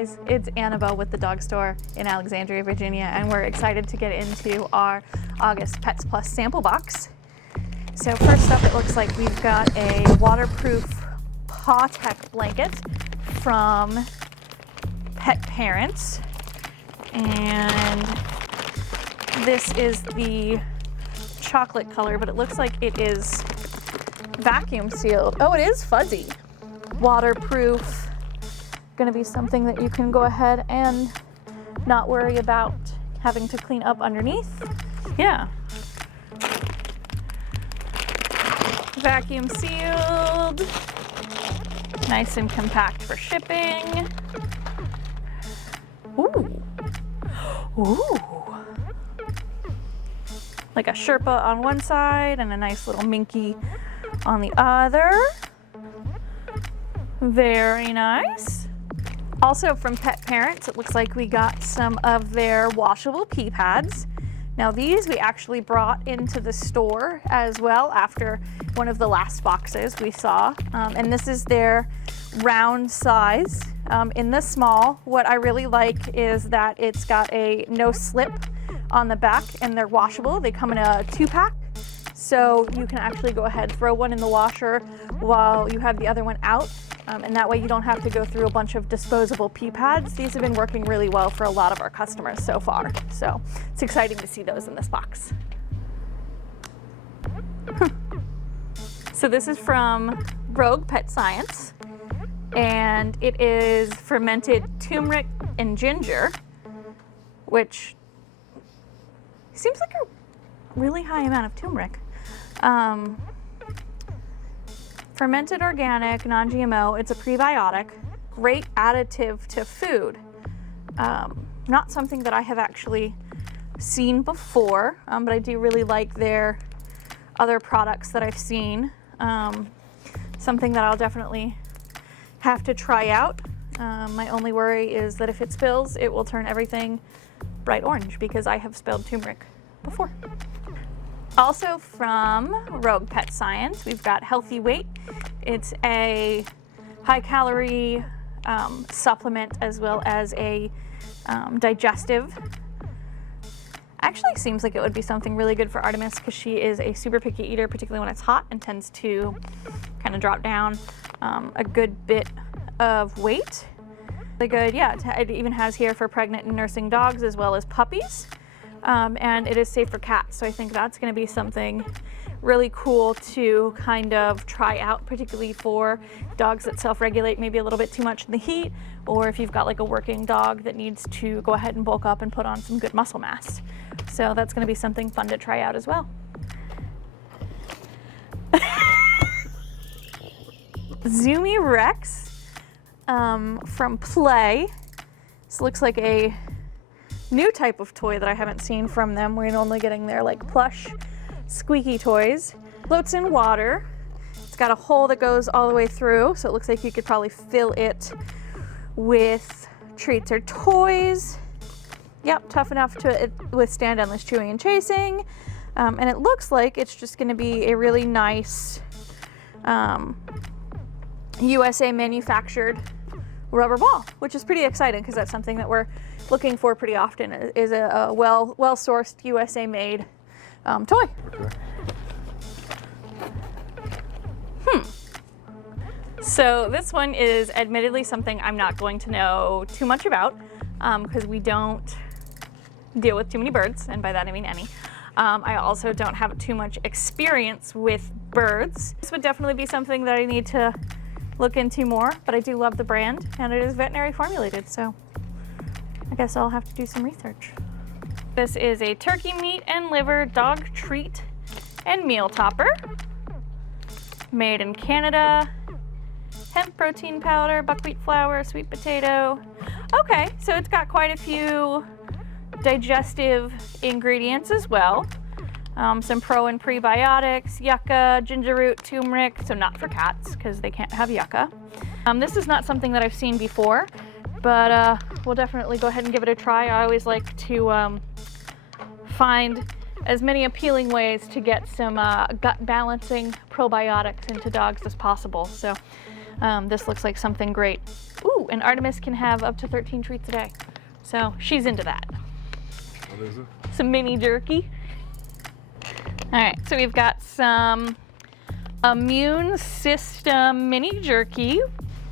guys, it's Annabelle with the Dog Store in Alexandria, Virginia, and we're excited to get into our August Pets Plus sample box. So first up, it looks like we've got a waterproof paw tech blanket from Pet Parents, and this is the chocolate color, but it looks like it is vacuum sealed. Oh, it is fuzzy. Waterproof. Going to be something that you can go ahead and not worry about having to clean up underneath. Yeah. Vacuum sealed. Nice and compact for shipping. Ooh. Ooh. Like a Sherpa on one side and a nice little Minky on the other. Very nice. Also from Pet Parents, it looks like we got some of their washable pee pads. Now these we actually brought into the store as well after one of the last boxes we saw. And this is their round size in the small. What I really like is that it's got a no slip on the back and they're washable. They come in a 2-pack. So you can actually go ahead, throw one in the washer while you have the other one out. And that way you don't have to go through a bunch of disposable pee pads. These have been working really well for a lot of our customers so far. So it's exciting to see those in this box. So this is from Rogue Pet Science, and it is fermented turmeric and ginger, which seems like a really high amount of turmeric. Fermented organic, non-GMO, it's a prebiotic, great additive to food. Not something that I have actually seen before, but I do really like their other products that I've seen. Something that I'll definitely have to try out. My only worry is that if it spills, it will turn everything bright orange because I have spilled turmeric before. Also from Rogue Pet Science, we've got Healthy Weight. It's a high-calorie supplement as well as a digestive. Actually seems like it would be something really good for Artemis because she is a super picky eater, particularly when it's hot, and tends to kind of drop down a good bit of weight. Really good, yeah, it even has here for pregnant and nursing dogs as well as puppies. And it is safe for cats, so I think that's going to be something really cool to kind of try out, particularly for dogs that self-regulate maybe a little bit too much in the heat, or if you've got like a working dog that needs to go ahead and bulk up and put on some good muscle mass. So that's going to be something fun to try out as well. Zoomy Rex from Play. This looks like a new type of toy that I haven't seen from them. We're normally getting their like plush squeaky toys. Floats in water. It's got a hole that goes all the way through, so it looks like you could probably fill it with treats or toys. Yep, tough enough to withstand endless chewing and chasing. And it looks like it's just going to be a really nice USA manufactured rubber ball, which is pretty exciting because that's something that we're looking for pretty often, is a well-sourced USA made toy. So this one is admittedly something I'm not going to know too much about because we don't deal with too many birds, and by that I mean any. I also don't have too much experience with birds. This would definitely be something that I need to look into more, but I do love the brand and it is veterinary formulated, so I guess I'll have to do some research. This is a turkey meat and liver dog treat and meal topper. Made in Canada. Hemp protein powder, buckwheat flour, sweet potato. Okay, so it's got quite a few digestive ingredients as well. Some pro and prebiotics, yucca, ginger root, turmeric, so not for cats because they can't have yucca. This is not something that I've seen before, but we'll definitely go ahead and give it a try. I always like to find as many appealing ways to get some gut balancing probiotics into dogs as possible. So this looks like something great. Ooh, and Artemis can have up to 13 treats a day. So she's into that. What is it? Some mini jerky. All right, so we've got some immune system mini jerky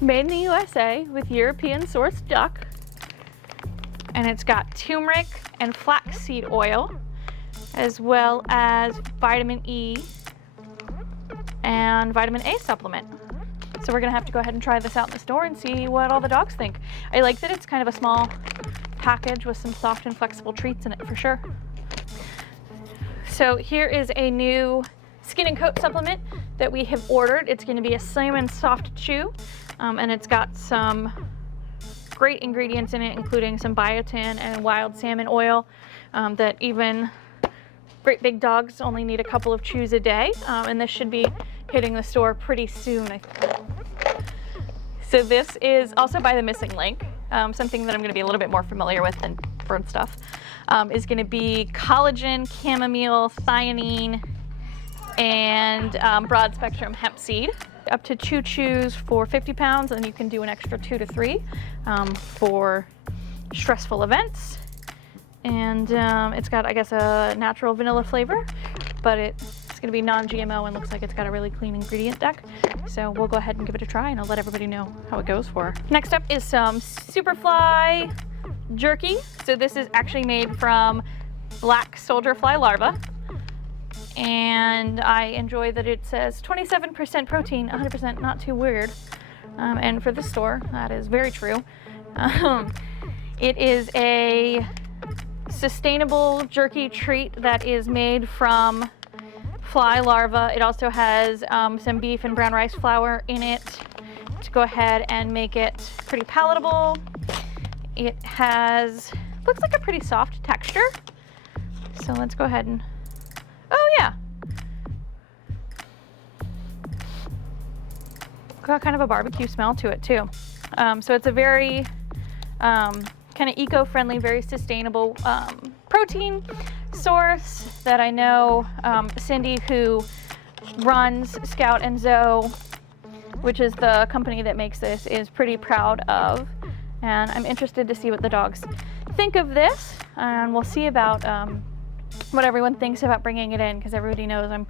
made in the USA with European sourced duck. And it's got turmeric and flaxseed oil, as well as vitamin E and vitamin A supplement. So we're gonna have to go ahead and try this out in the store and see what all the dogs think. I like that it's kind of a small package with some soft and flexible treats in it for sure. So here is a new skin and coat supplement that we have ordered. It's gonna be a salmon soft chew, and it's got some great ingredients in it, including some biotin and wild salmon oil that even great big dogs only need a couple of chews a day, and this should be hitting the store pretty soon, I think. So this is also by the missing link, something that I'm going to be a little bit more familiar with than bird stuff, is going to be collagen, chamomile, theanine, and broad spectrum hemp seed. Up to 2 chews for 50 pounds, and you can do an extra 2 to 3 for stressful events. And it's got, I guess, a natural vanilla flavor, but it's going to be non-GMO and looks like it's got a really clean ingredient deck. So we'll go ahead and give it a try, and I'll let everybody know how it goes for her. Next up is some Superfly jerky. So this is actually made from black soldier fly larvae. And I enjoy that it says 27% protein, 100%, not too weird. And for this store, that is very true. It is a sustainable jerky treat that is made from fly larvae. It also has some beef and brown rice flour in it to go ahead and make it pretty palatable. It has, looks like a pretty soft texture. So let's go ahead and, oh yeah. Got kind of a barbecue smell to it too. So it's a very kind of eco-friendly, very sustainable protein source that I know Cindy, who runs Scout and Zoe, which is the company that makes this, is pretty proud of. And I'm interested to see what the dogs think of this, and we'll see about what everyone thinks about bringing it in, because everybody knows I'm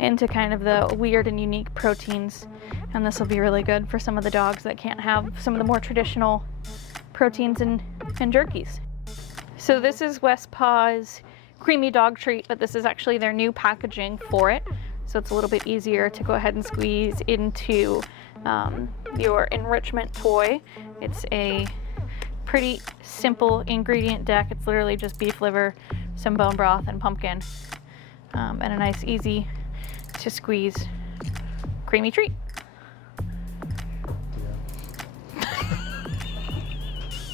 into kind of the weird and unique proteins, and this will be really good for some of the dogs that can't have some of the more traditional proteins and jerkies. So this is West Paw's creamy dog treat, but this is actually their new packaging for it, so it's a little bit easier to go ahead and squeeze into your enrichment toy. It's a pretty simple ingredient deck. It's literally just beef liver, some bone broth, and pumpkin, and a nice, easy to squeeze creamy treat.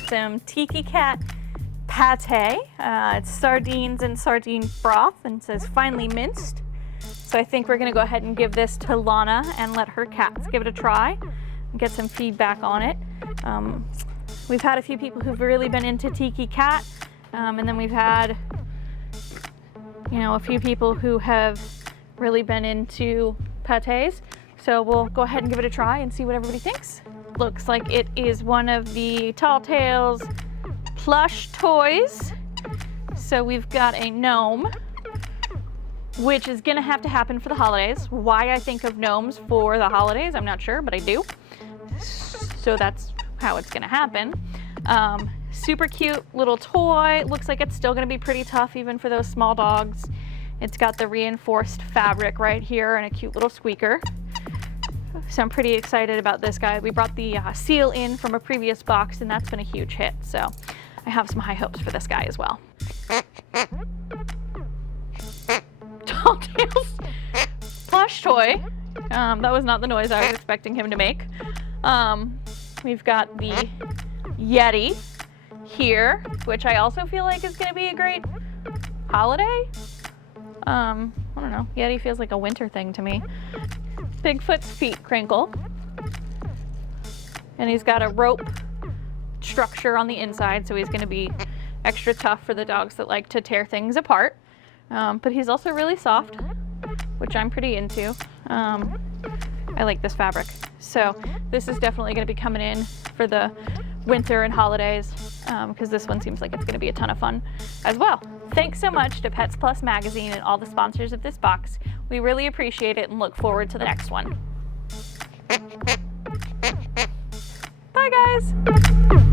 Some Tiki Cat pate. It's sardines and sardine broth, and says finely minced. So I think we're gonna go ahead and give this to Lana and let her cats give it a try and get some feedback on it. We've had a few people who've really been into Tiki Cat, and then we've had, you know, a few people who have really been into pates. So we'll go ahead and give it a try and see what everybody thinks. Looks like it is one of the Tall Tales plush toys. So we've got a gnome, which is gonna have to happen for the holidays. Why I think of gnomes for the holidays, I'm not sure, but I do. So that's how it's gonna happen. Super cute little toy. Looks like it's still gonna be pretty tough even for those small dogs. It's got the reinforced fabric right here and a cute little squeaker. So I'm pretty excited about this guy. We brought the seal in from a previous box, and that's been a huge hit. So I have some high hopes for this guy as well. Tall Tales plush toy. That was not the noise I was expecting him to make. We've got the Yeti here, which I also feel like is going to be a great holiday. I don't know. Yeti feels like a winter thing to me. Bigfoot's feet crinkle. And he's got a rope structure on the inside, so he's going to be extra tough for the dogs that like to tear things apart. But he's also really soft, which I'm pretty into. I like this fabric. So this is definitely going to be coming in for the winter and holidays, because this one seems like it's going to be a ton of fun as well. Thanks so much to Pets Plus Magazine and all the sponsors of this box. We really appreciate it and look forward to the next one. Bye guys!